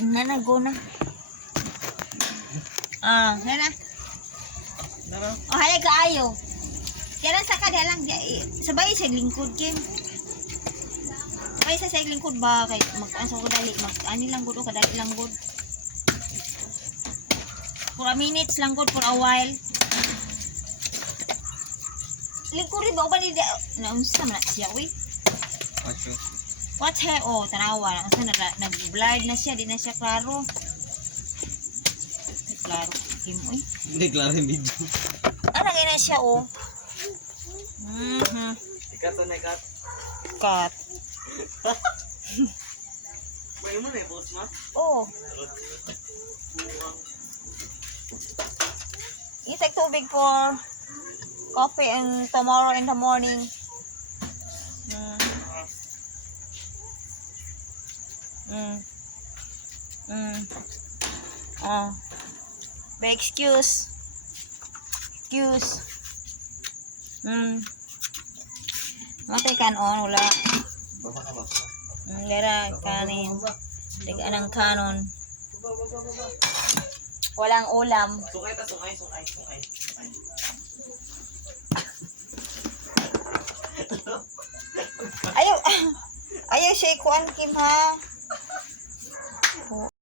Nana, go na. Ah, nana. Oh, hayag kaayo. Kaya sa kada lang, sabay sa lingkod, Kim. Sabay sa lingkod ba, kay mag-ansa ko dali, mag-ani lang good o, kadali lang good. For a minutes lang good, for a while. Lingkod rin ba, o ba ni, naunsa man na siya, uy. Watch her, oh, tanawa, nag-blurred na siya, di na siya klaro. Klaro, Kim, uy. Hindi klaro yung video. Ano na siya, oh. Ikat to na ikat. Cut. Pwede mo na yung boss ma? Oh. You take tubig for coffee and tomorrow in the morning. Be excuse. Matay kanon, wala. Lera, kanin. Tiga ng kanon. Walang ulam. Sungay. Ayaw, ayaw siya ikuan, Kim, ha?